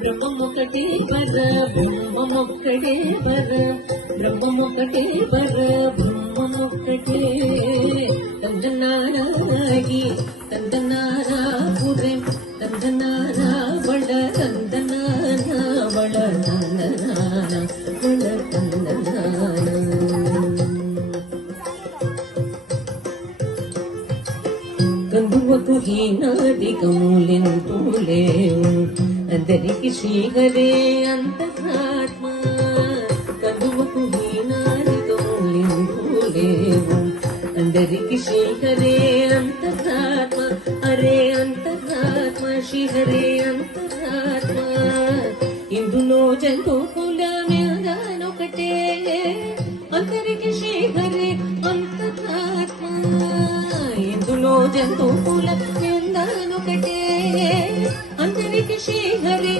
బ్రహ్మమొక్కటే పర బ్రహ్మమొక్కటే పర బ్రహ్మమొక్కటే పర బ్రహ్మమొక్కటే తందనారాగి తందనారాపురే తందనారా వడ తందనారా వడ తందనారా వడ తందనారా కందువకు హీనాదికములెంతూ లేవు అందరికి శ్రీహరే అంతరాత్మ కందువకు హీనాదికములెంతూ లేవు అందరికి శ్రీహరే అంతరాత్మ హరే అంతరాత్మ శ్రీహరే అంతరాత్మ ఇందులో జంతుకుల మేఘనొకటే అందరికి శ్రీహరే అంతరాత్మ ఇందులో జంతువుల మేఘనొకటే అందరికి శ్రీహరే